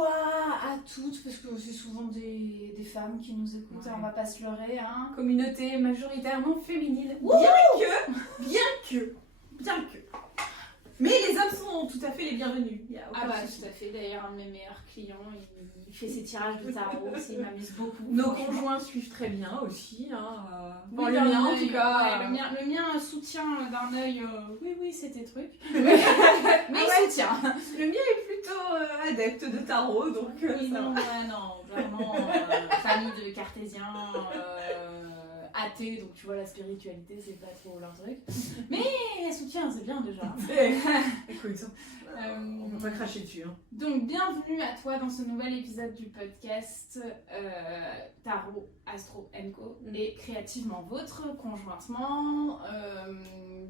fois à toutes, parce que c'est souvent des femmes qui nous écoutent, Ouais. on va pas se leurrer. Hein. Communauté majoritairement féminine. Wouh Bien que. Mais les hommes sont tout à fait les bienvenus. Il y a aucun Ah bah souci. tout à fait, d'ailleurs un de mes meilleurs clients, il fait ses tirages de tarot aussi, il m'amuse beaucoup. Nos franchement. conjoints suivent très bien aussi. Hein. Oui, Bon, le d'un mien en œil, tout cas. ouais, le mien soutient d'un œil, oui c'est tes trucs, mais ouais. il soutient. Le mien est plutôt adepte de tarot, donc Oui, ça non, va. ouais, non, vraiment, famille de cartésiens, athées, donc tu vois, la spiritualité, c'est pas trop leur truc. Mais elle soutient, c'est bien déjà. Écoute, on peut pas cracher dessus. Hein. Donc, bienvenue à toi dans ce nouvel épisode du podcast Tarot, Astro Co et Créativement Vôtre, conjointement.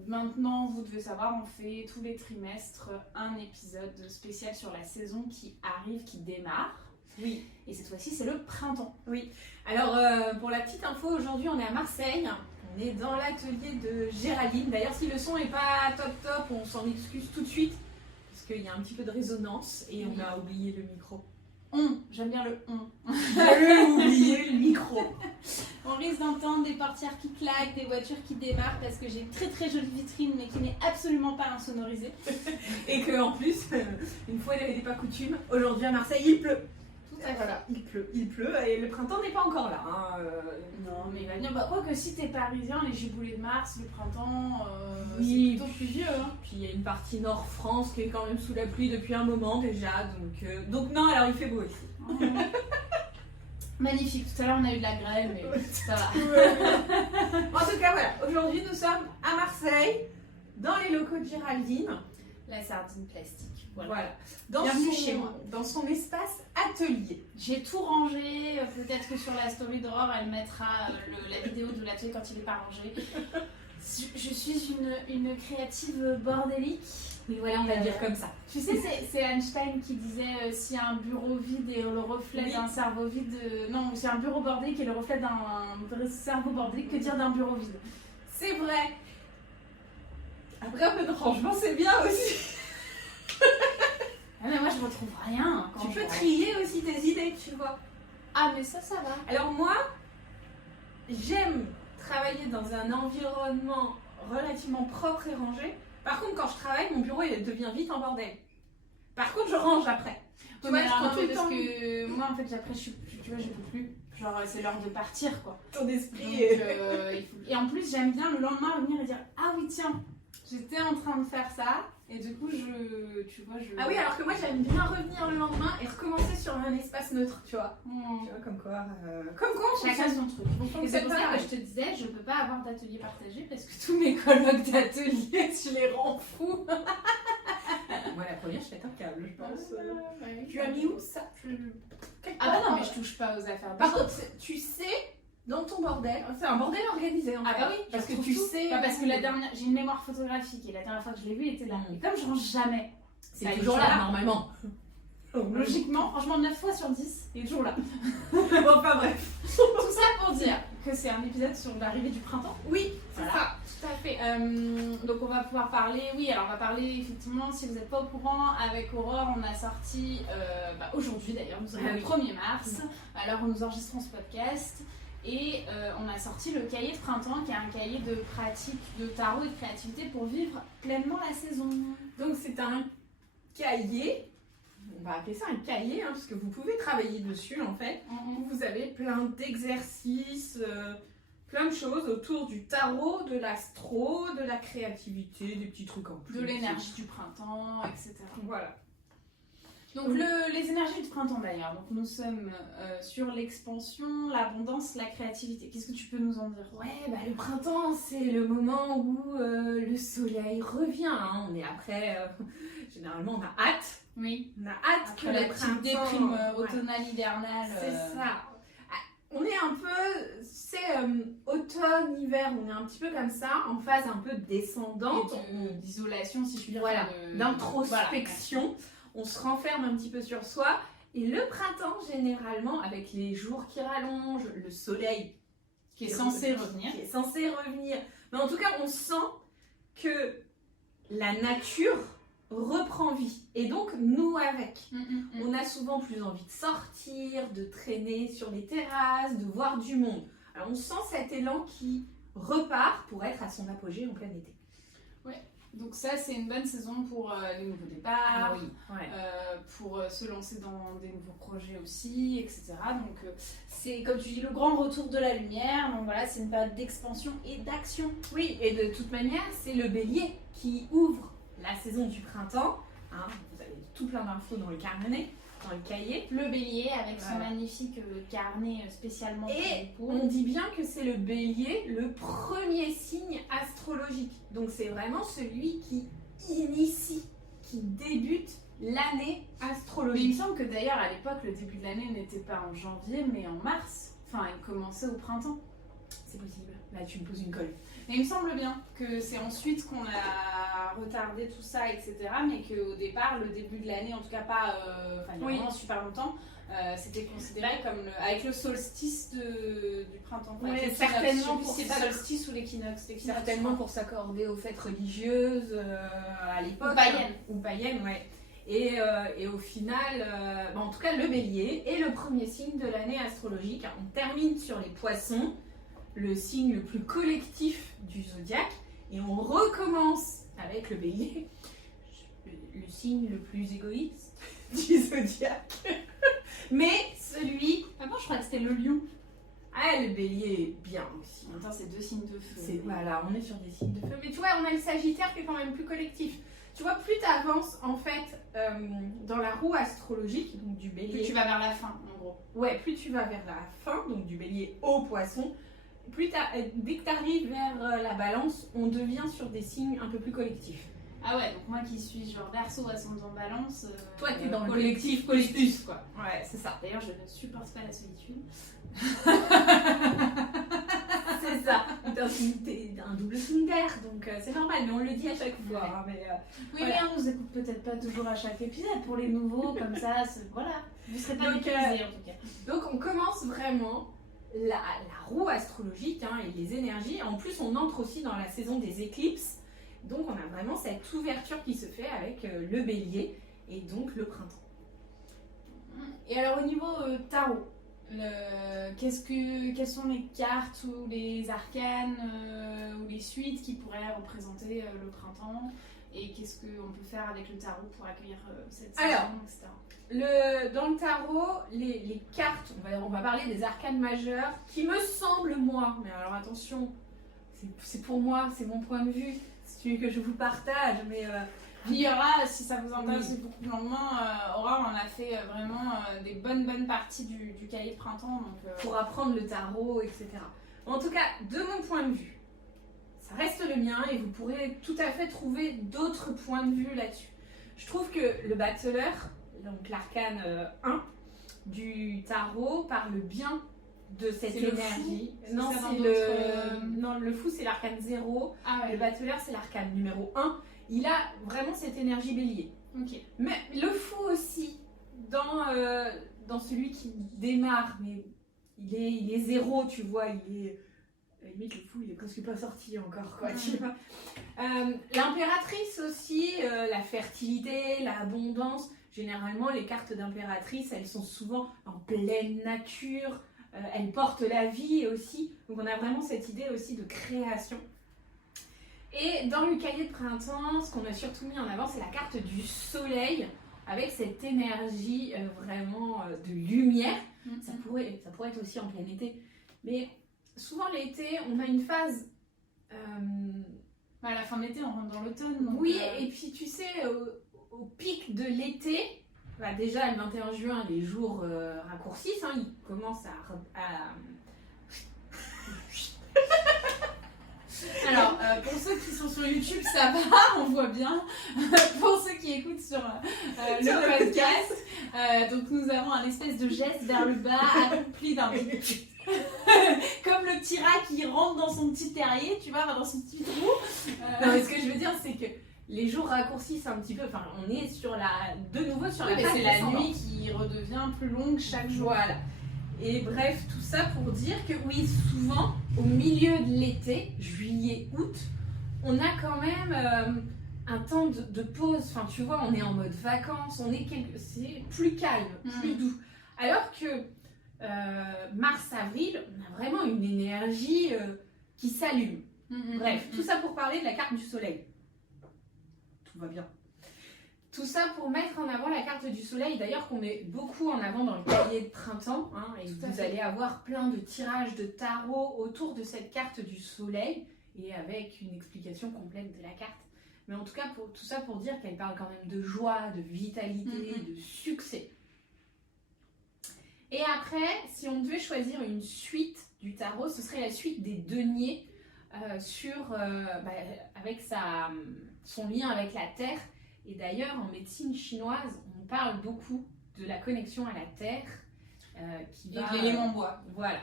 Maintenant, vous devez savoir, on fait tous les trimestres un épisode spécial sur la saison qui arrive, qui démarre. Oui. Et cette fois-ci, c'est le printemps. Oui. Alors, pour la petite info, aujourd'hui, on est à Marseille. On est dans l'atelier de Géraldine. D'ailleurs, si le son n'est pas top, on s'en excuse tout de suite. Parce qu'il y a un petit peu de résonance et on a oublié le micro. J'aime bien le on. J'avais oublié le micro. On risque d'entendre des portières qui claquent, des voitures qui démarrent parce que j'ai une très très jolie vitrine mais qui n'est absolument pas insonorisée. Et qu'en plus, une fois n'est pas coutume, aujourd'hui à Marseille, il pleut. Tout à fait. Voilà, il pleut et le printemps n'est pas encore là. Hein. Non, mais il va venir. Bah, quoi que si t'es parisien, les giboulées de mars, le printemps, Oui, c'est plutôt pluvieux. Hein. Puis il y a une partie nord-France qui est quand même sous la pluie depuis un moment déjà. Donc non, alors il fait beau ici. Magnifique. Tout à l'heure, on a eu de la grêle, mais ça va. En tout cas, voilà. Aujourd'hui, nous sommes à Marseille, dans les locaux de Géraldine. La sardine plastique. Voilà. Dans Bienvenue son, chez moi. dans son espace atelier. J'ai tout rangé. Peut-être que sur la story d'Aurore, elle mettra la vidéo de l'atelier quand il n'est pas rangé. Je suis une créative bordélique. Oui, voilà, on va le dire comme ça. Tu sais, c'est Einstein qui disait si un bureau vide est le reflet d'un cerveau vide. Non, c'est un bureau bordé qui est le reflet d'un cerveau bordé. Que dire d'un bureau vide? C'est vrai. Après un peu de rangement, c'est bien aussi. Ah, mais moi, je retrouve rien. Quand Tu je peux range. trier aussi tes idées, tu vois. Ah, mais ça va. Alors moi, j'aime travailler dans un environnement relativement propre et rangé. Par contre, quand je travaille, mon bureau il devient vite en bordel. Par contre, je range après. Tu vois, je prends tout le parce temps. que moi, en fait, après, tu vois, je peux plus. Genre, c'est l'heure de partir, quoi. Ton esprit. Donc, Et en plus, j'aime bien le lendemain revenir et dire ah oui, tiens, j'étais en train de faire ça. Et du coup, tu vois, Ah oui, alors que moi, j'aime bien revenir le lendemain et recommencer sur un espace neutre, tu vois. Tu vois, comme quoi on Chacun fonctionne. son truc. On Et c'est fonctionne pour ça pareil. que je te disais, je peux pas avoir d'atelier partagé parce que tous mes colocs d'atelier, je les rends fous. Moi, la première, je pète un câble, je pense. Ouais. Tu as mis où ça Ah bah non, mais je touche pas aux affaires. Par contre, tu sais, dans ton bordel, c'est un bordel organisé en fait. Ah bah oui, parce que retrouve tu tout. sais. Bah parce que la dernière, j'ai une mémoire photographique et la dernière fois que je l'ai vu, il était là. Et comme je range jamais, C'est bah, toujours il est là, normalement. logiquement, franchement 9 fois sur 10, il est toujours là. Bon, enfin bref. Tout ça pour dire que c'est un épisode sur l'arrivée du printemps. Oui, c'est Voilà. ça, tout à fait. Donc on va pouvoir parler, alors on va parler effectivement, si vous n'êtes pas au courant, avec Aurore, on a sorti, aujourd'hui d'ailleurs, nous sommes Ah le oui. 1er mars, alors nous enregistrons ce podcast, et on a sorti le cahier de printemps, qui est un cahier de pratique de tarot et de créativité pour vivre pleinement la saison. Donc c'est un cahier, on va appeler ça un cahier, parce que vous pouvez travailler dessus en fait. Où vous avez plein d'exercices, plein de choses autour du tarot, de l'astro, de la créativité, des petits trucs en plus. De l'énergie du printemps, etc. Voilà. Donc les énergies du printemps d'ailleurs, donc nous sommes sur l'expansion, l'abondance, la créativité. Qu'est-ce que tu peux nous en dire? Ouais, le printemps, c'est le moment où le soleil revient. Hein. On est après, généralement, on a hâte. Oui. On a hâte Après que la le petite printemps... déprime Ouais. automnale, hivernale. C'est ça. On est un peu, c'est automne, hiver, on est un petit peu comme ça, en phase un peu descendante. D'isolation, si je puis dire. Voilà, de- d'introspection. Voilà. On se renferme un petit peu sur soi. Et le printemps, généralement, avec les jours qui rallongent, le soleil Qui est censé revenir. qui est censé revenir. Mais en tout cas, on sent que la nature reprend vie. Et donc, nous avec. On a souvent plus envie de sortir, de traîner sur les terrasses, de voir du monde. Alors, on sent cet élan qui repart pour être à son apogée en plein été. Donc ça, c'est une bonne saison pour les nouveaux départs, ouais. pour se lancer dans des nouveaux projets aussi, etc. Donc c'est, comme tu dis, le grand retour de la lumière. Donc voilà, c'est une période d'expansion et d'action. Oui, et de toute manière, c'est le bélier qui ouvre la saison du printemps. Hein, vous avez tout plein d'infos dans le carnet, dans le cahier. Le bélier avec son magnifique carnet spécialement pour on dit bien que c'est le bélier le premier signe astrologique. Donc c'est vraiment celui qui initie, qui débute l'année astrologique. Mais il me semble que d'ailleurs à l'époque le début de l'année n'était pas en janvier mais en mars. Enfin, il commençait au printemps. C'est possible. Là tu me poses une colle. Mais il me semble bien que c'est ensuite qu'on a retardé tout ça, etc. Mais qu'au départ, le début de l'année, en tout cas pas, il y a vraiment super longtemps, c'était considéré comme avec le solstice du printemps. Oui, certainement pour c'est pas le solstice ou l'équinoxe. Certainement pour s'accorder aux fêtes religieuses à l'époque. Ou païennes, ouais. Et au final, en tout cas, le bélier est le premier signe de l'année astrologique. On termine sur les poissons, le signe le plus collectif du zodiaque, et on recommence avec le bélier, le signe le plus égoïste du zodiaque, mais celui... Avant, je crois que c'était le lion. Ah, le bélier est bien aussi. En même temps, c'est deux signes de feu. Voilà, on est sur des signes de feu, mais tu vois, on a le sagittaire qui est quand même plus collectif. Tu vois, plus tu avances en fait dans la roue astrologique, donc du bélier... Plus tu vas vers la fin, en gros. Ouais, plus tu vas vers la fin, donc du bélier au poisson, dès que tu arrives vers la balance, on devient sur des signes un peu plus collectifs. Ah ouais, donc moi qui suis genre Verseau ascendant balance... Toi t'es dans le collectif plus quoi. Ouais, c'est ça. D'ailleurs, je ne supporte pas la solitude. C'est ça. T'es un double signe d'air, donc c'est normal, mais on le dit à chaque fois. Hein, mais, oui, mais on nous écoute peut-être pas toujours à chaque épisode. Pour les nouveaux, comme ça, voilà. Vous serez pas utilisés en tout cas. Donc on commence vraiment... La roue astrologique et les énergies. En plus, on entre aussi dans la saison des éclipses. Donc, on a vraiment cette ouverture qui se fait avec le bélier et donc le printemps. Et alors, au niveau tarot, quelles sont les cartes ou les arcanes ou les suites qui pourraient représenter le printemps? Et qu'est-ce qu'on peut faire avec le tarot pour accueillir cette saison, etc. Dans le tarot, les cartes, on va parler des arcanes majeures, qui me semblent, moi, mais alors attention, c'est pour moi, c'est mon point de vue, c'est celui que je vous partage, mais... Il y aura, si ça vous intéresse beaucoup plus longuement, Aura on a fait vraiment des bonnes parties du cahier de printemps. Donc, pour apprendre le tarot, etc. En tout cas, de mon point de vue, ça reste le mien et vous pourrez tout à fait trouver d'autres points de vue là-dessus. Je trouve que le battleur, donc l'arcane 1 du tarot, parle bien de cette énergie. Non, le fou, c'est l'arcane 0. Ah ouais. Le battleur, c'est l'arcane numéro 1. Il a vraiment cette énergie bélier. Okay. Mais le fou aussi, dans celui qui démarre, mais il est 0, tu vois, il est... Limite, le fou, il est presque pas sorti encore, quoi, tu vois. L'impératrice aussi, la fertilité, l'abondance. Généralement, les cartes d'impératrice, elles sont souvent en pleine nature. Elles portent la vie aussi. Donc, on a vraiment cette idée aussi de création. Et dans le cahier de printemps, ce qu'on a surtout mis en avant, c'est la carte du soleil, avec cette énergie vraiment de lumière. Ça pourrait être aussi en plein été. Mais souvent l'été, on a une phase... À la fin de l'été, on rentre dans l'automne. Oui, et puis tu sais, au pic de l'été, déjà le 21 juin, les jours raccourcissent, ils commencent à... Alors, pour ceux qui sont sur YouTube, ça va, on voit bien. Pour ceux qui écoutent sur le podcast, donc nous avons un espèce de geste vers le bas accompli d'un petit... Comme le petit rat qui rentre dans son petit terrier, tu vois, dans son petit trou. Non, mais ce que je veux dire, c'est que les jours raccourcissent un petit peu. Enfin, on est de nouveau sur la phase c'est la nuit qui redevient plus longue chaque jour. Voilà. Et bref, tout ça pour dire que oui, souvent, au milieu de l'été, juillet, août, on a quand même un temps de pause. Enfin, tu vois, on est en mode vacances, c'est plus calme, plus doux. Alors que mars-avril, on a vraiment une énergie qui s'allume. Bref, tout ça pour parler de la carte du soleil. Tout va bien. Tout ça pour mettre en avant la carte du soleil, d'ailleurs qu'on met beaucoup en avant dans le cahier de printemps. Et vous allez avoir plein de tirages de tarot autour de cette carte du soleil et avec une explication complète de la carte. Mais en tout cas, tout ça pour dire qu'elle parle quand même de joie, de vitalité, de succès. Et après, si on devait choisir une suite du tarot, ce serait la suite des deniers avec son lien avec la terre. Et d'ailleurs, en médecine chinoise, on parle beaucoup de la connexion à la terre. L'élément bois. Voilà.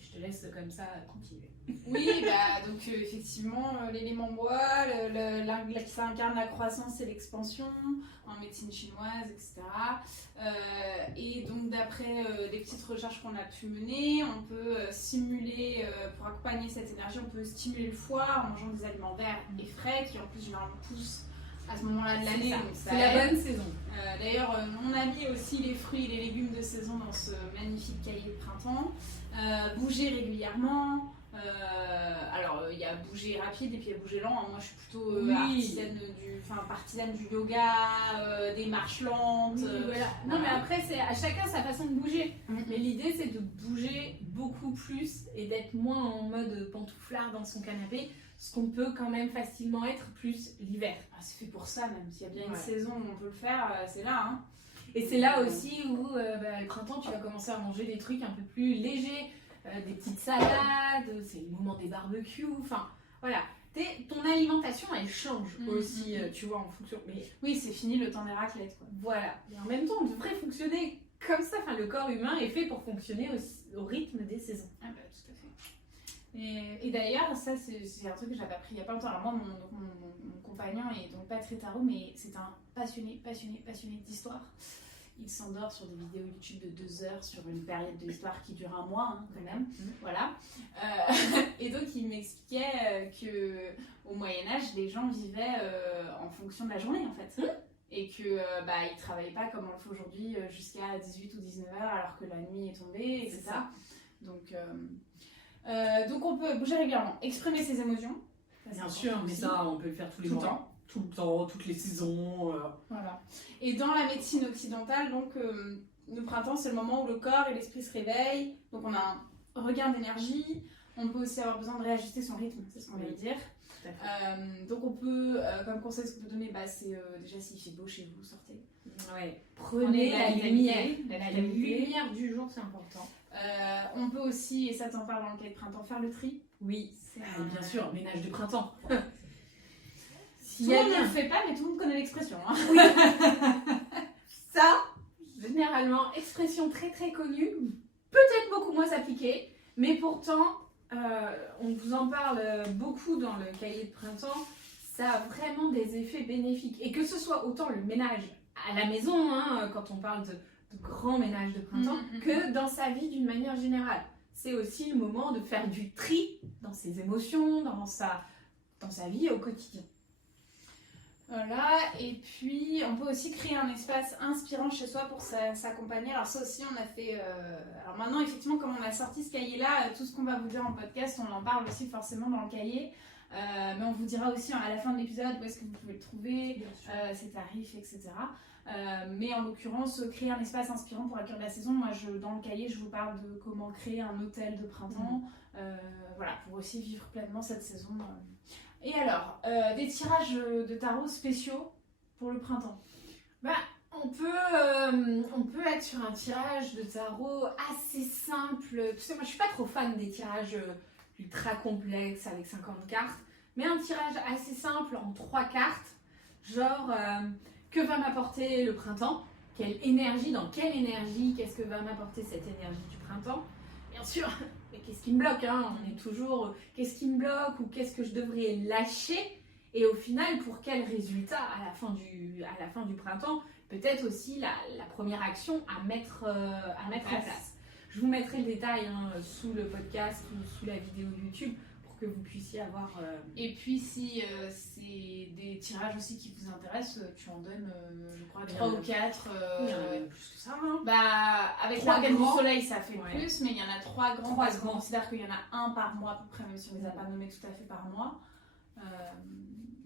Je te laisse comme ça continuer. Oui, donc effectivement, l'élément bois, ça incarne la croissance et l'expansion en médecine chinoise, etc. Et donc d'après des petites recherches qu'on a pu mener, on peut simuler, pour accompagner cette énergie, on peut stimuler le foie en mangeant des aliments verts et frais qui en plus généralement poussent à ce moment-là de l'année. C'est la bonne saison. D'ailleurs, on a mis aussi les fruits et les légumes de saison dans ce magnifique cahier de printemps. Bouger régulièrement. Alors, il y a bouger rapide et puis il y a bouger lent. Moi, je suis plutôt partisane du yoga, des marches lentes. Voilà. Non, mais après, c'est à chacun sa façon de bouger. Mais l'idée, c'est de bouger beaucoup plus et d'être moins en mode pantouflard dans son canapé. Ce qu'on peut quand même facilement être plus l'hiver. C'est fait pour ça, même s'il y a bien une saison où on peut le faire, c'est là. Et c'est là aussi où, le printemps, tu vas commencer à manger des trucs un peu plus légers. Des petites salades, c'est le moment des barbecues, enfin voilà. Ton alimentation elle change aussi, tu vois, en fonction. Mais oui, c'est fini le temps des raclettes, quoi. Voilà. Et en même temps, on devrait fonctionner comme ça. Enfin, le corps humain est fait pour fonctionner au rythme des saisons. Ah bah tout à fait. Et d'ailleurs, ça c'est un truc que j'avais appris il y a pas longtemps. Alors moi, mon compagnon est donc pas très tarot, mais c'est un passionné d'histoire. Il s'endort sur des vidéos YouTube de 2 heures sur une période de l'histoire qui dure 1 mois, quand même. Voilà. Et donc, il m'expliquait qu'au Moyen-Âge, les gens vivaient en fonction de la journée, en fait. Et qu'ils ne travaillaient pas comme on le fait aujourd'hui jusqu'à 18 ou 19 heures alors que la nuit est tombée, etc. Donc, on peut bouger régulièrement, exprimer ses émotions. Bien sûr, mais ça, on peut le faire tous les mois. Tout le temps, toutes les saisons. Voilà. Et dans la médecine occidentale, donc, le printemps, c'est le moment où le corps et l'esprit se réveillent. Donc, on a un regain d'énergie. On peut aussi avoir besoin de réajuster son rythme, c'est ce qu'on vient de dire. Donc, on peut, comme conseil, ce qu'on peut donner, c'est déjà s'il fait beau chez vous, sortez. Ouais. Prenez la lumière. La lumière du jour, c'est important. On peut aussi, et ça t'en parle dans le cahier de printemps, faire le tri. Oui, bien sûr, ménage de printemps. Tout le monde ne le fait pas, mais tout le monde connaît l'expression. Oui. Ça, généralement, expression très très connue, peut-être beaucoup moins appliquée, mais pourtant, on vous en parle beaucoup dans le cahier de printemps, ça a vraiment des effets bénéfiques. Et que ce soit autant le ménage à la maison, quand on parle de grand ménage de printemps, que dans sa vie d'une manière générale. C'est aussi le moment de faire du tri dans ses émotions, dans sa vie au quotidien. Voilà, et puis on peut aussi créer un espace inspirant chez soi pour s'accompagner. Alors ça aussi on a fait... Alors maintenant effectivement comme on a sorti ce cahier-là, tout ce qu'on va vous dire en podcast, on en parle aussi forcément dans le cahier. Mais on vous dira aussi à la fin de l'épisode où est-ce que vous pouvez le trouver, ses tarifs, etc. Mais en l'occurrence, créer un espace inspirant pour accueillir la saison. Moi, dans le cahier, je vous parle de comment créer un hôtel de printemps. Voilà, pour aussi vivre pleinement cette saison. Et alors, des tirages de tarot spéciaux pour le printemps. On peut être sur un tirage de tarot assez simple. Tu sais, moi je suis pas trop fan des tirages ultra complexes avec 50 cartes, mais un tirage assez simple en 3 cartes, genre que va m'apporter le printemps, dans quelle énergie, qu'est-ce que va m'apporter cette énergie du printemps. Bien sûr, mais qu'est-ce qui me bloque, on est toujours, qu'est-ce qui me bloque ou qu'est-ce que je devrais lâcher, et au final pour quel résultat à la fin du printemps. Peut-être aussi la première action à mettre en place. Je vous mettrai le détail sous le podcast ou sous la vidéo YouTube pour pour que vous puissiez avoir... Et puis si c'est des tirages aussi qui vous intéressent, tu en donnes, je crois, 3 ou 4. Il y en a même plus que ça. Hein. Avec 3 l'organe du grands. soleil, ça fait plus, mais il y en a 3 grands. 3 parce qu'on grands. considère qu'il y en a un par mois à peu près, même si on ne les a pas nommés tout à fait par mois.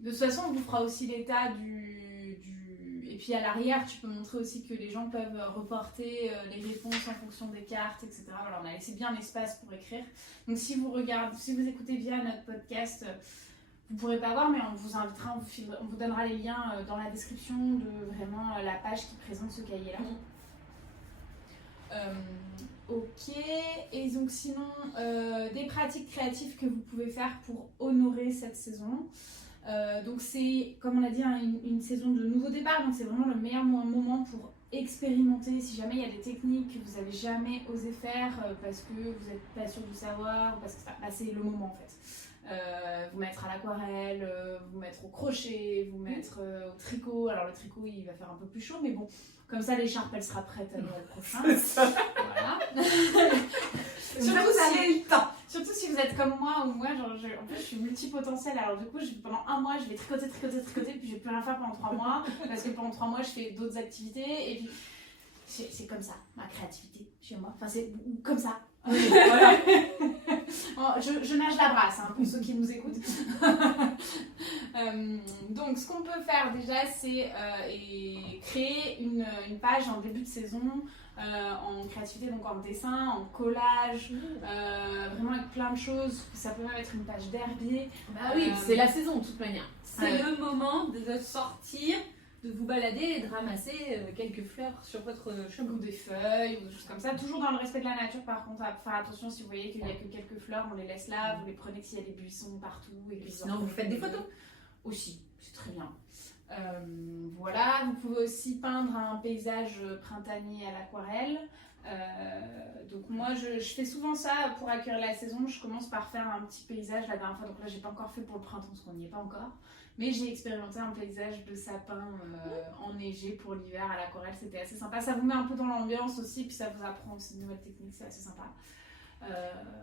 De toute façon, on vous fera aussi l'état du... Et puis à l'arrière, tu peux montrer aussi que les gens peuvent reporter les réponses en fonction des cartes, etc. Voilà, on a laissé bien l'espace pour écrire. Donc si vous écoutez via notre podcast, vous ne pourrez pas voir, mais on vous invitera, on vous donnera les liens dans la description de vraiment la page qui présente ce cahier-là. Ok, et donc sinon, des pratiques créatives que vous pouvez faire pour honorer cette saison. Donc c'est, comme on a dit, une saison de nouveau départ, donc c'est vraiment le meilleur moment pour expérimenter. Si jamais il y a des techniques que vous n'avez jamais osé faire parce que vous n'êtes pas sûr du savoir, parce que c'est le moment en fait. Vous mettre à l'aquarelle, vous mettre au crochet, vous mettre au tricot. Alors le tricot il va faire un peu plus chaud, mais bon, comme ça l'écharpe elle sera prête à Noël prochain. Voilà. Surtout vous avez le temps. Surtout si vous êtes comme moi, ou moi, en plus je suis multipotentielle, alors du coup pendant un mois je vais tricoter, puis je vais plus rien faire pendant 3 mois, parce que pendant 3 mois je fais d'autres activités, et puis c'est comme ça, ma créativité chez moi, enfin c'est comme ça. Voilà. je nage la brasse, hein, pour ceux qui nous écoutent. Donc ce qu'on peut faire déjà, c'est créer une page en début de saison, en créativité, donc en dessin, en collage, vraiment avec plein de choses. Ça peut même être une page d'herbier. Bah oui, c'est la saison de toute manière. C'est le moment de sortir, de vous balader et de ramasser quelques fleurs sur votre chemin. Ou des feuilles, ou des choses comme ça. Toujours dans le respect de la nature, par contre, à faire attention si vous voyez qu'il n'y a que quelques fleurs, on les laisse là, vous les prenez s'il y a des buissons partout. Et puis sinon, vous faites des photos. Aussi, c'est très bien. Voilà, vous pouvez aussi peindre un paysage printanier à l'aquarelle. Donc moi je fais souvent ça pour accueillir la saison. Je commence par faire un petit paysage la dernière fois, donc là j'ai pas encore fait pour le printemps parce qu'on n'y est pas encore, mais j'ai expérimenté un paysage de sapin enneigé pour l'hiver à l'aquarelle. C'était assez sympa, ça vous met un peu dans l'ambiance aussi, puis ça vous apprend aussi de nouvelles techniques, c'est assez sympa.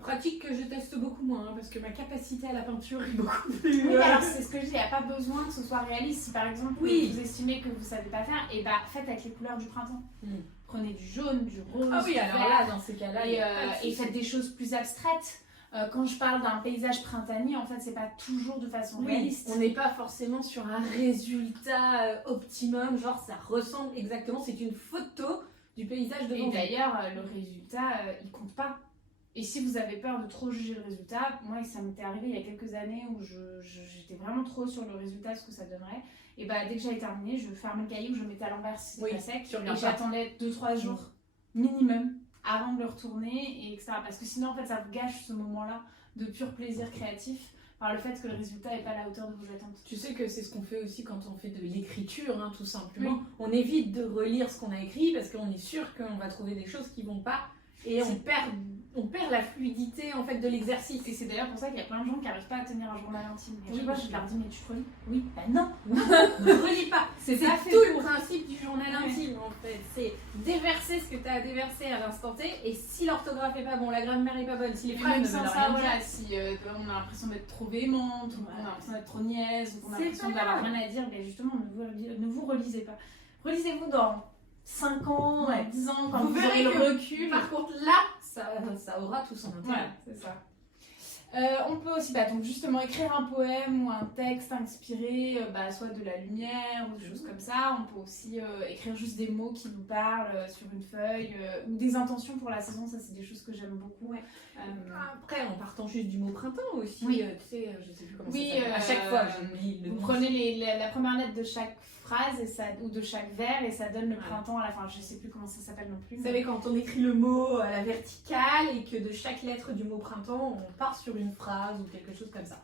Pratique que je teste beaucoup moins, hein, parce que ma capacité à la peinture est beaucoup plus... Oui, alors c'est ce que je dis, il n'y a pas besoin que ce soit réaliste. Si par exemple vous estimez que vous ne savez pas faire, et bah faites avec les couleurs du printemps. Prenez du jaune, du rose, ah oui, du alors vert, là, dans ces cas-là, et faites des choses plus abstraites. Quand je parle d'un paysage printanier, en fait, c'est pas toujours de façon réaliste. On n'est pas forcément sur un résultat optimum, genre ça ressemble exactement, c'est une photo du paysage devant vous. Et d'ailleurs, le résultat, il compte pas. Et si vous avez peur de trop juger le résultat, moi ça m'était arrivé il y a quelques années où j'étais vraiment trop sur le résultat, ce que ça donnerait. Et bah dès que j'avais terminé, je fermais le cahier ou je le mettais à l'envers si c'était pas sec. Et j'attendais 2-3 jours minimum avant de le retourner, et etc. Parce que sinon en fait ça vous gâche ce moment-là de pur plaisir créatif par le fait que le résultat n'est pas à la hauteur de vos attentes. Tu sais que c'est ce qu'on fait aussi quand on fait de l'écriture, hein, tout simplement. Oui. On évite de relire ce qu'on a écrit parce qu'on est sûr qu'on va trouver des choses qui vont pas. Et on perd la fluidité en fait de l'exercice. Et c'est d'ailleurs pour ça qu'il y a plein de gens qui n'arrivent pas à tenir un journal intime. Et chaque fois je leur dis mais tu te relis? Oui, bah non, ne relis pas. C'est tout le principe du journal intime en fait. C'est déverser ce que tu as à déverser à l'instant T. Et si l'orthographe est pas bon, la grammaire est pas bonne, si les phrases ne veulent rien dire, voilà, si on a l'impression d'être trop véhémente, ou qu'on a l'impression d'être trop niaise, ou qu'on a l'impression d'avoir rien à dire, mais justement ne vous relisez pas. Relisez-vous dans 5 ans, 10 ans, quand vous verrez le recul. Par contre, là, ça aura tout son intérêt. Voilà, c'est ça. On peut aussi donc justement écrire un poème ou un texte inspiré soit de la lumière ou des choses comme ça. On peut aussi écrire juste des mots qui nous parlent sur une feuille ou des intentions pour la saison. Ça, c'est des choses que j'aime beaucoup. Ouais. Après, en partant juste du mot printemps aussi, oui. Tu sais, je sais plus comment ça s'appelle. À chaque fois, j'oublie le nom. Vous prenez la première lettre de chaque phrase ou de chaque vers et ça donne le printemps à la fin. Je sais plus comment ça s'appelle non plus. Vous savez, quand on écrit le mot à la verticale et que de chaque lettre du mot printemps, on part sur une phrase ou quelque chose comme ça.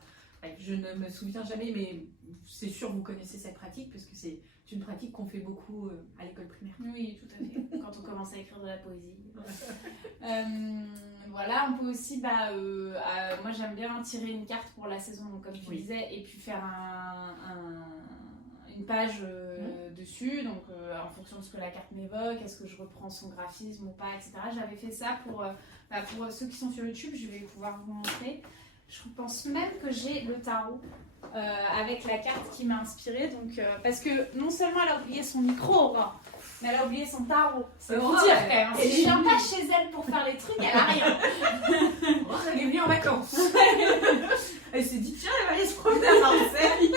Je ne me souviens jamais, mais c'est sûr vous connaissez cette pratique parce que c'est une pratique qu'on fait beaucoup à l'école primaire. Oui, tout à fait. Quand on commence à écrire de la poésie. Voilà, on peut aussi, moi j'aime bien tirer une carte pour la saison, donc comme tu disais, et puis faire une page dessus, donc en fonction de ce que la carte m'évoque, est-ce que je reprends son graphisme ou pas, etc. J'avais fait ça pour ceux qui sont sur YouTube, je vais pouvoir vous montrer. Je pense même que j'ai le tarot avec la carte qui m'a inspirée. Donc, parce que non seulement elle a oublié son micro, Aurore, mais elle a oublié son tarot. C'est pour dire quand même. Si je viens pas chez elle pour faire les trucs, elle a rien. Elle est venue en vacances. Elle s'est dit tiens, elle va aller se promener à Marseille.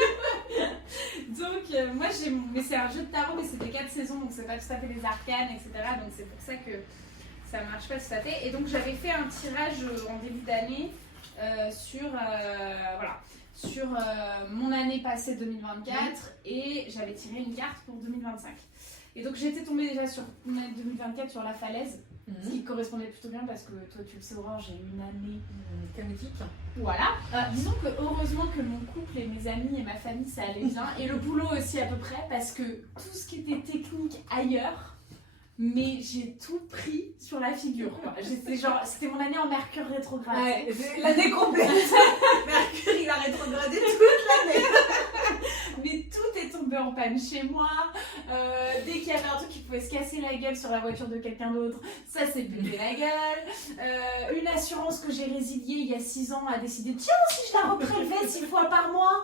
Donc moi j'ai mon... Mais c'est un jeu de tarot, mais c'est des 4 saisons, donc c'est pas tout à fait des arcanes, etc. Donc c'est pour ça que ça marche pas tout à fait. Et donc j'avais fait un tirage en début d'année sur mon année passée 2024 et j'avais tiré une carte pour 2025. Et donc j'étais tombée déjà sur mon année 2024 sur la falaise, ce qui correspondait plutôt bien parce que toi tu le sais Aurore, j'ai eu une année chaotique. Voilà. Disons que heureusement que mon couple et mes amis et ma famille ça allait bien et le boulot aussi à peu près parce que tout ce qui était technique ailleurs, mais j'ai tout pris sur la figure quoi. C'était mon année en Mercure rétrograde. Ouais, l'année complète. Mercure il a rétrogradé toute l'année. Mais tout est tombé en panne chez moi. Dès qu'il y avait un truc qui pouvait se casser la gueule sur la voiture de quelqu'un d'autre, ça s'est pété la gueule. Une assurance que j'ai résiliée il y a 6 ans a décidé tiens si je la reprélevais 6 fois par mois.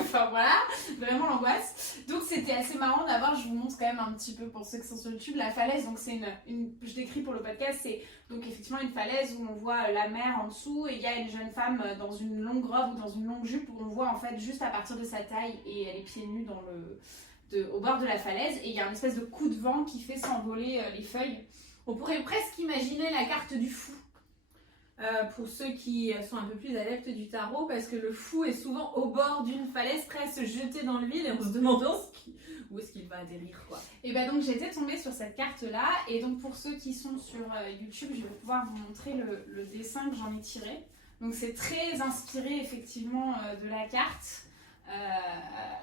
Enfin voilà, vraiment l'angoisse. Donc c'était assez marrant d'avoir, je vous montre quand même un petit peu pour ceux qui sont sur YouTube, la falaise. Donc c'est je décris pour le podcast, c'est donc effectivement une falaise où on voit la mer en dessous et il y a une jeune femme dans une longue robe ou dans une longue jupe où on voit en fait juste à partir de sa taille et elle est pieds nus au bord de la falaise et il y a une espèce de coup de vent qui fait s'envoler les feuilles. On pourrait presque imaginer la carte du fou. Pour ceux qui sont un peu plus adeptes du tarot, parce que le fou est souvent au bord d'une falaise, prêt à se jeter dans le vide et en se demandant où est-ce qu'il va atterrir quoi. Et bah donc j'étais tombée sur cette carte là et donc pour ceux qui sont sur YouTube, je vais pouvoir vous montrer le dessin que j'en ai tiré. Donc c'est très inspiré effectivement de la carte.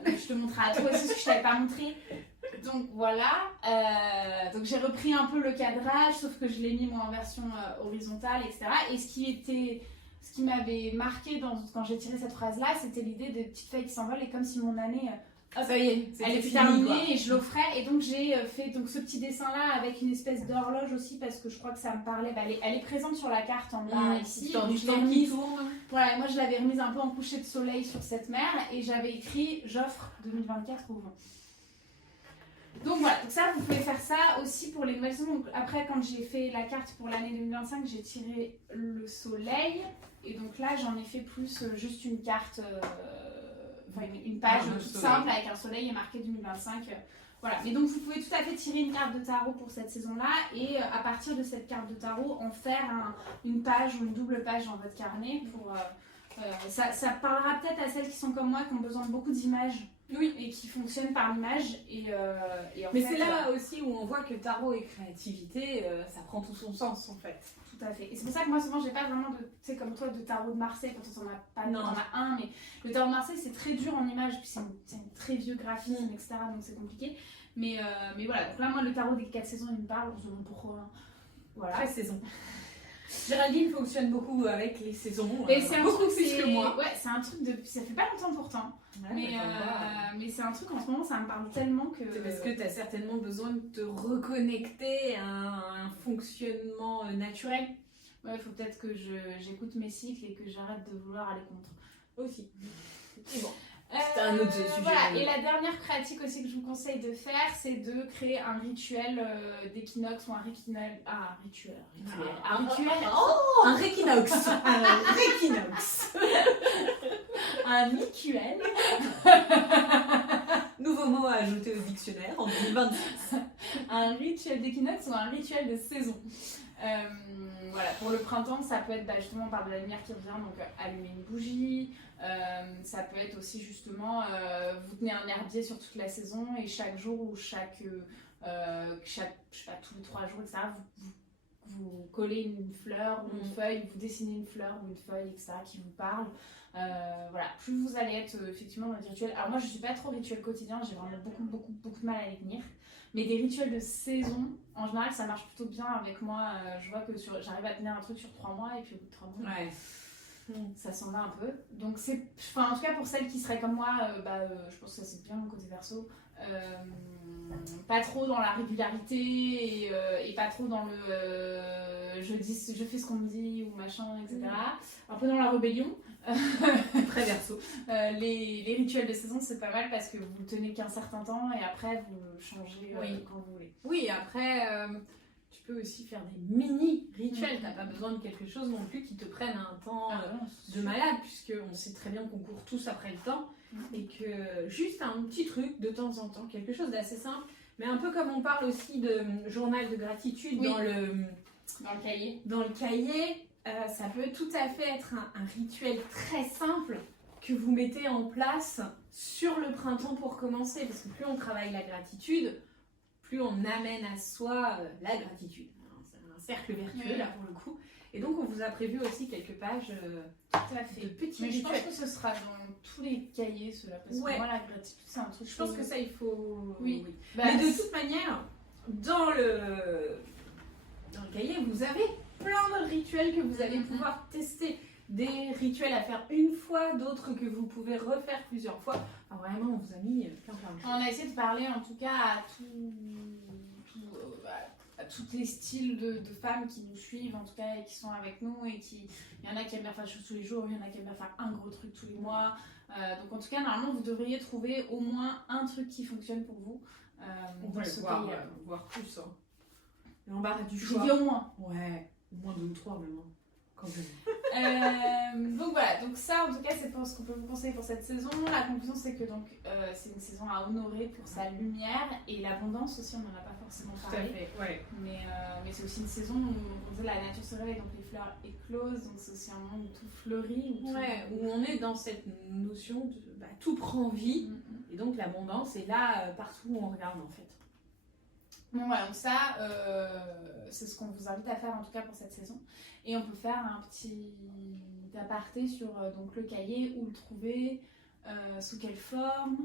Donc je te montrerai à toi aussi ce que je t'avais pas montré. Donc voilà, donc j'ai repris un peu le cadrage, sauf que je l'ai mis moi en version horizontale, etc. Et ce qui m'avait marqué quand j'ai tiré cette phrase-là, c'était l'idée des petites feuilles qui s'envolent et comme si mon année, ça y est, elle est terminée et je l'offrais. Et donc j'ai fait donc, ce petit dessin-là avec une espèce d'horloge aussi parce que je crois que ça me parlait. Bah, elle est présente sur la carte en bas ici. Dans Donc du temps qui tourne. Voilà, moi je l'avais remise un peu en coucher de soleil sur cette mer et j'avais écrit j'offre 2024 au vent. Donc voilà, donc ça vous pouvez faire ça aussi pour les nouvelles saisons. Donc après quand j'ai fait la carte pour l'année 2025, j'ai tiré le soleil et donc là j'en ai fait plus juste une carte, une page toute simple avec un soleil et marqué 2025. Voilà, mais donc vous pouvez tout à fait tirer une carte de tarot pour cette saison-là et à partir de cette carte de tarot en faire une page ou une double page dans votre carnet pour... ça parlera peut-être à celles qui sont comme moi, qui ont besoin de beaucoup d'images. Oui, et qui fonctionnent par l'image. Mais c'est là aussi où on voit que tarot et créativité, ça prend tout son sens en fait. Tout à fait. Et c'est pour ça que moi souvent j'ai pas vraiment tu sais comme toi, de tarot de Marseille, quand on en a un, mais le tarot de Marseille c'est très dur en image, puis c'est un très vieux graphisme, etc. Donc c'est compliqué. Mais voilà, donc là moi le tarot des 4 saisons il me parle, on se demande pourquoi. Voilà. 13 saisons. Géraldine fonctionne beaucoup avec les saisons, c'est beaucoup plus que moi. Ouais, c'est un truc ça fait pas longtemps pourtant. Ouais, mais c'est un truc en ce moment, ça me parle tellement que... C'est parce que tu as certainement besoin de te reconnecter à un fonctionnement naturel. Ouais, il faut peut-être que j'écoute mes cycles et que j'arrête de vouloir aller contre. Aussi. Et bon. C'est un autre sujet. Voilà. Et la dernière pratique aussi que je vous conseille de faire, c'est de créer un rituel d'équinoxe ou un rituel. Ah, un rituel. Un rituel. Oh, un réquinoxe. Un réquinoxe. Un rituel. Nouveau mot à ajouter au dictionnaire en 2026. Un rituel d'équinoxe ou un rituel de saison. Voilà, pour le printemps, ça peut être justement par de la lumière qui revient, donc allumer une bougie. Ça peut être aussi justement, vous tenez un herbier sur toute la saison et chaque jour ou chaque je sais pas, tous les 3 jours, etc., vous collez une fleur ou une feuille, vous dessinez une fleur ou une feuille, etc., qui vous parle. Voilà, plus vous allez être effectivement dans des rituels. Alors moi je suis pas trop rituel quotidien, j'ai vraiment beaucoup de mal à les tenir. Mais des rituels de saison, en général ça marche plutôt bien avec moi. Je vois que j'arrive à tenir un truc sur 3 mois et puis au bout de 3 mois ça s'en va un peu. Donc en tout cas pour celles qui seraient comme moi, je pense que ça c'est bien mon côté perso. pas trop dans la régularité et pas trop dans le je fais ce qu'on me dit ou machin, etc. Un peu dans la rébellion. Très verso. Les rituels de saison, c'est pas mal parce que vous tenez qu'un certain temps et après vous changez quand vous voulez. Oui, après, tu peux aussi faire des mini-rituels. T'as pas besoin de quelque chose non plus qui te prenne un temps de malade, puisqu'on sait très bien qu'on court tous après le temps et que juste un petit truc de temps en temps, quelque chose d'assez simple, mais un peu comme on parle aussi de journal de gratitude dans le cahier. Dans le cahier, ça peut tout à fait être un rituel très simple que vous mettez en place sur le printemps pour commencer, parce que plus on travaille la gratitude, plus on amène à soi la gratitude. C'est un cercle vertueux là pour le coup. Et donc on vous a prévu aussi quelques pages tout à fait. de petits rituels. Mais je pense que ce sera dans tous les cahiers cela, parce que moi la gratitude c'est un truc. Je pense que ça il faut. Oui. Mais de toute manière, dans le cahier, vous avez plein de rituels que vous allez pouvoir tester. Des rituels à faire une fois, d'autres que vous pouvez refaire plusieurs fois. Alors vraiment, on vous a mis plein de choses. On a essayé de parler en tout cas à tous les styles de femmes qui nous suivent en tout cas et qui sont avec nous et il y en a qui aiment bien faire des choses tous les jours, il y en a qui aiment bien faire un gros truc tous les mois. Donc en tout cas, normalement, vous devriez trouver au moins un truc qui fonctionne pour vous. On va le voir plus. Hein. L'embarras du choix. J'ai dit au moins. Ouais, au moins 2 ou 3 vraiment. Donc voilà, donc ça en tout cas c'est ce qu'on peut vous conseiller pour cette saison. La conclusion c'est que donc c'est une saison à honorer pour sa lumière et l'abondance aussi, on n'en a pas forcément parlé. Tout à fait, ouais. Mais c'est aussi une saison où la nature se réveille, donc les fleurs éclosent, donc c'est aussi un moment où tout fleurit. Où on est dans cette notion de tout prend vie et donc l'abondance est là partout où on regarde en fait. Donc voilà, donc ça, c'est ce qu'on vous invite à faire en tout cas pour cette saison. Et on peut faire un petit aparté sur donc le cahier, où le trouver, sous quelle forme.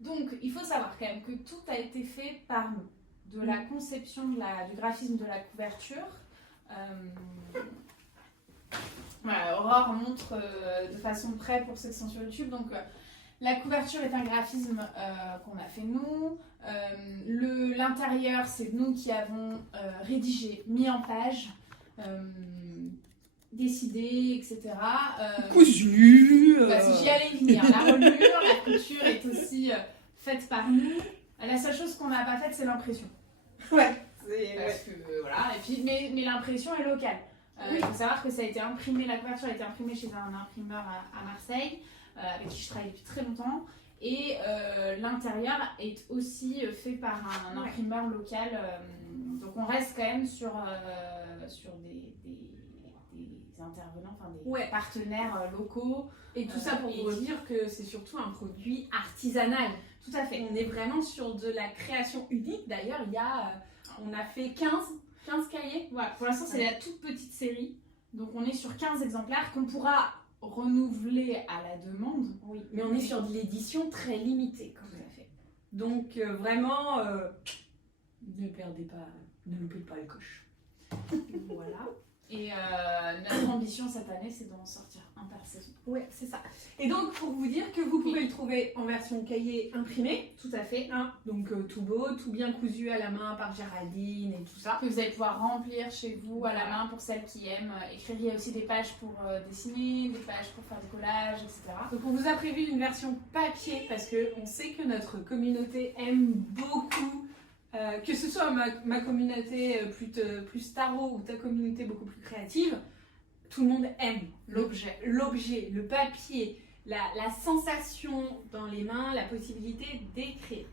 Donc il faut savoir quand même que tout a été fait par nous. De la conception, du graphisme de la couverture. Voilà, Aurore montre de façon près pour ceux qui sont sur YouTube. Donc la couverture est un graphisme qu'on a fait nous. L'intérieur, c'est nous qui avons rédigé, mis en page, décidé, etc. Cousu Si j'y allais y venir. La reliure, la couture est aussi faite par nous. La seule chose qu'on n'a pas faite, c'est l'impression. Ouais. Parce que, voilà. Et puis, mais l'impression est locale. Il faut savoir que ça a été imprimé, la couverture a été imprimée chez un imprimeur à Marseille. Avec qui je travaille depuis très longtemps, et l'intérieur est aussi fait par un imprimeur local, donc on reste quand même sur des intervenants, enfin des partenaires locaux. Et tout ça pour vous dire que c'est surtout un produit artisanal. Tout à fait. On est vraiment sur de la création unique. D'ailleurs, on a fait 15 cahiers. Voilà. Pour l'instant, c'est la toute petite série, donc on est sur 15 exemplaires qu'on pourra renouveler à la demande. Oui, mais on est sur de l'édition très limitée quand même. Tout à fait. Donc vraiment, ne loupez pas les coches. Voilà. Et notre ambition cette année, c'est d'en sortir un par saison. Ouais, c'est ça. Et donc, pour vous dire que vous pouvez le trouver en version cahier imprimé. Tout à fait. Donc, tout beau, tout bien cousu à la main par Géraldine et tout ça. Que vous allez pouvoir remplir chez vous à la main pour celles qui aiment écrire. Il y a aussi des pages pour dessiner, des pages pour faire des collages, etc. Donc, on vous a prévu une version papier parce qu'on sait que notre communauté aime beaucoup. Que ce soit ma communauté plus tarot ou ta communauté beaucoup plus créative, tout le monde aime l'objet, le papier, la sensation dans les mains, la possibilité d'écrire.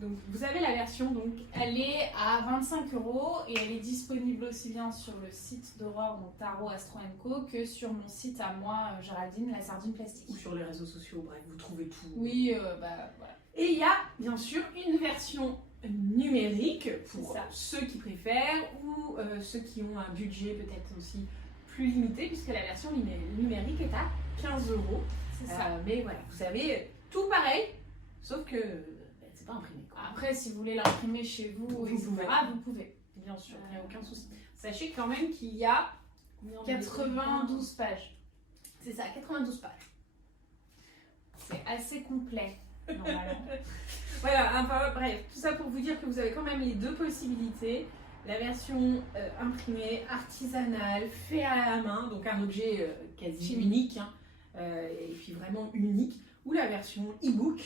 Donc vous avez la version, donc elle est à 25 € et elle est disponible aussi bien sur le site d'Aurore, donc Tarot Astro & Co, que sur mon site à moi, Géraldine, la sardine plastique. Ou sur les réseaux sociaux, bref, vous trouvez tout. Oui, voilà. Et il y a bien sûr une version numérique pour ceux qui préfèrent ou ceux qui ont un budget peut-être aussi plus limité, puisque la version numérique est à 15 €. C'est ça. Mais voilà, vous avez tout pareil, sauf que c'est pas imprimé. Après, si vous voulez l'imprimer chez vous, vous pouvez. Bien sûr, il n'y a aucun souci. Sachez quand même qu'il y a 92 pages. C'est ça, 92 pages. C'est assez complet. normalement. Voilà, enfin, bref, tout ça pour vous dire que vous avez quand même les deux possibilités. La version imprimée, artisanale, fait à la main, donc un objet quasi unique, hein, et puis vraiment unique, ou la version e-book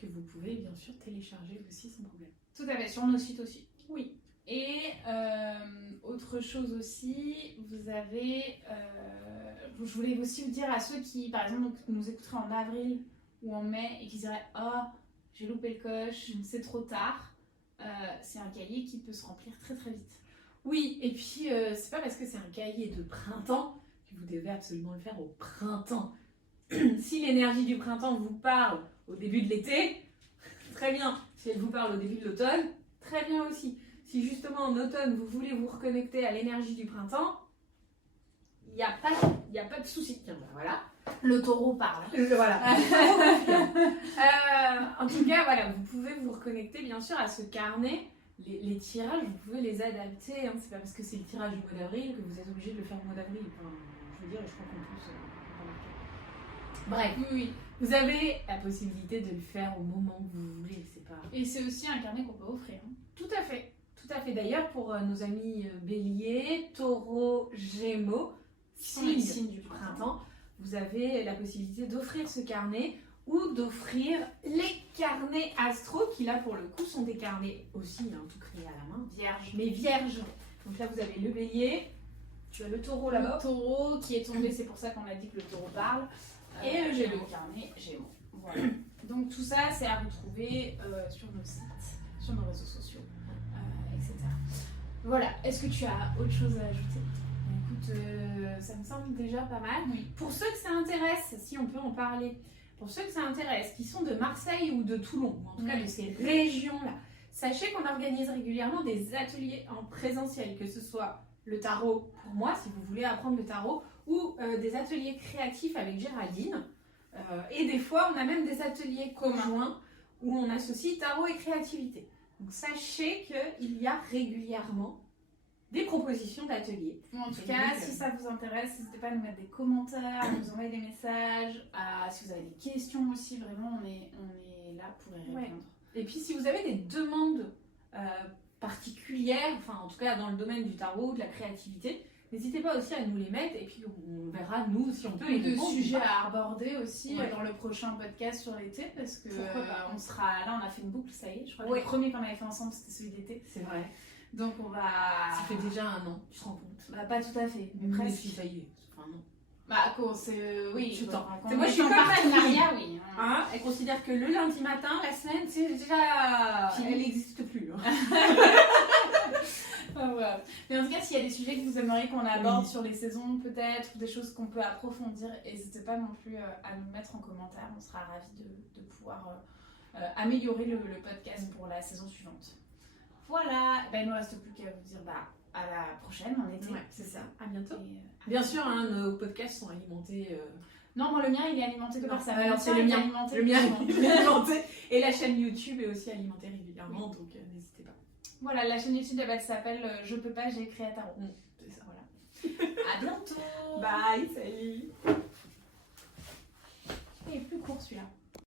que vous pouvez bien sûr télécharger aussi sans problème. Tout à fait, sur nos sites aussi. Oui. Et autre chose aussi, vous avez, je voulais aussi vous dire à ceux qui, par exemple, nous écouteraient en avril ou en mai et qui diraient « Oh, j'ai loupé le coche, c'est trop tard », c'est un cahier qui peut se remplir très très vite. Oui, et puis c'est pas parce que c'est un cahier de printemps que vous devez absolument le faire au printemps. Si l'énergie du printemps vous parle au début de l'été, très bien. Si elle vous parle au début de l'automne, très bien aussi. Si justement en automne vous voulez vous reconnecter à l'énergie du printemps, il n'y a pas de souci. Tiens, ben voilà. Le taureau parle. Voilà. En tout cas, voilà, vous pouvez vous reconnecter bien sûr à ce carnet. Les tirages, vous pouvez les adapter. Hein. C'est pas parce que c'est le tirage du mois d'avril que vous êtes obligé de le faire au mois d'avril. Enfin, je veux dire, je crois qu'on tous. Bref, Oui. vous avez la possibilité de le faire au moment que vous voulez. C'est pas. Et c'est aussi un carnet qu'on peut offrir. Hein. Tout à fait. Tout à fait. D'ailleurs, pour nos amis béliers, taureaux, gémeaux, signes du printemps, vous avez la possibilité d'offrir ce carnet ou d'offrir les carnets astro qui là pour le coup sont des carnets aussi tout créés à la main, Vierge. mais vierges. Donc là vous avez le bélier, tu as le taureau là-bas. Le taureau qui est tombé, c'est pour ça qu'on a dit que le taureau parle. Et le Gémeaux. Le carnet Gémeaux. Voilà. Donc tout ça c'est à retrouver sur nos sites, sur nos réseaux sociaux, etc. Voilà, est-ce que tu as autre chose à ajouter? Écoute, ça me semble déjà pas mal. Oui. Pour ceux que ça intéresse, si on peut en parler, pour ceux que ça intéresse, qui sont de Marseille ou de Toulon, ou en tout cas de ces régions-là, sachez qu'on organise régulièrement des ateliers en présentiel, que ce soit le tarot pour moi, si vous voulez apprendre le tarot, ou des ateliers créatifs avec Géraldine. Et des fois, on a même des ateliers conjoints où on associe tarot et créativité. Donc sachez qu'il y a régulièrement des propositions d'ateliers. En tout cas, si ça vous intéresse, n'hésitez pas à nous mettre des commentaires, à nous envoyer des messages, si vous avez des questions aussi, vraiment, on est là pour y répondre. Ouais. Et puis, si vous avez des demandes particulières, enfin, en tout cas dans le domaine du tarot, de la créativité, n'hésitez pas aussi à nous les mettre et puis on verra, nous, si on peut les de répondre. sujets à aborder aussi Ouais. dans le prochain podcast sur l'été, parce que Pourquoi pas. on sera là, on a fait une boucle, ça y est, je crois que Ouais. le premier qu'on avait fait ensemble, c'était celui d'été. C'est vrai. Donc on va... Ça fait déjà 1 an, tu te rends compte. Bah, pas tout à fait, mais Mais presque. si, ça y est, enfin non. Bah, quoi, c'est... oui. Je t'en- quand C'est on moi, est je suis en comme ma partenariat, oui. Hein, elle considère que le lundi matin, la semaine, c'est déjà... Fini. Elle n'existe plus. Hein. Voilà. Mais en tout cas, s'il y a des sujets que vous aimeriez qu'on aborde Oui. sur les saisons, peut-être, ou des choses qu'on peut approfondir, n'hésitez pas non plus à nous mettre en commentaire. On sera ravis de pouvoir améliorer le podcast pour la saison suivante. Voilà, ben, il ne nous reste plus qu'à vous dire à la prochaine en été. Ouais, c'est ça. À bientôt. Et, Bien sûr, nos podcasts sont alimentés... Non, moi le mien il est alimenté par ça. Alors, c'est le il est mien. alimenté Le mien par- il est alimenté. Et la chaîne YouTube est aussi alimentée régulièrement, donc n'hésitez pas. Voilà, la chaîne YouTube elle s'appelle Je peux pas, j'ai écrit à tarot. C'est ça. Voilà. À bientôt. Bye, salut. Il est plus court celui-là.